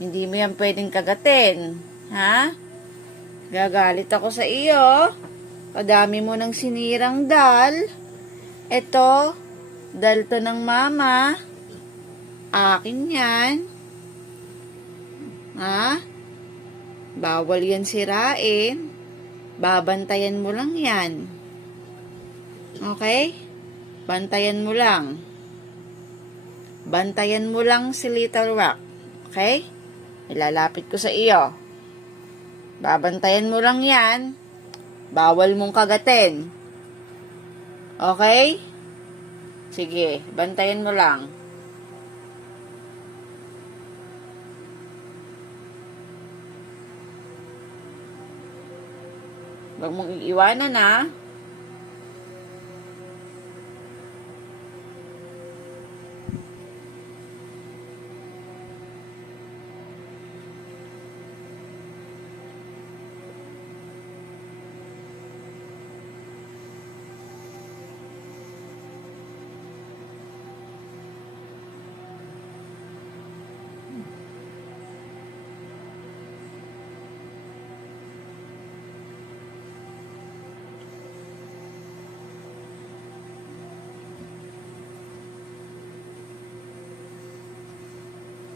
Hindi mo yan pwedeng kagatin. Ha? Gagalit ako sa iyo. Kadami mo ng sinirang dal. Ito, dal to ng mama. Akin yan. Ha? Bawal yan sirain. Babantayan mo lang yan. Okay? Bantayan mo lang. Bantayan mo lang si Little Rock. Okay? Ilalapit ko sa iyo. Babantayan mo lang yan. Bawal mong kagatin. Okay? Sige, bantayan mo lang. Huwag mong iiwanan, ha?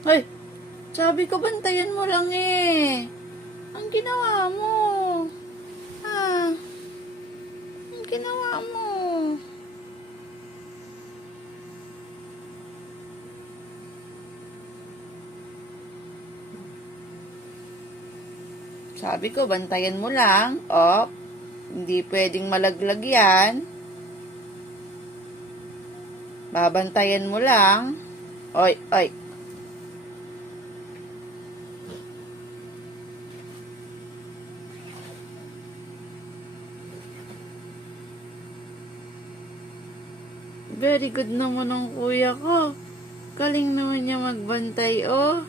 Ay, sabi ko bantayan mo lang eh. Ang ginawa mo. Ah, ang ginawa mo. Sabi ko, bantayan mo lang. Oh, hindi pwedeng malaglag yan. Babantayan mo lang. Oy, oy. Very good naman ang kuya ko. Galing naman niya magbantay, oh.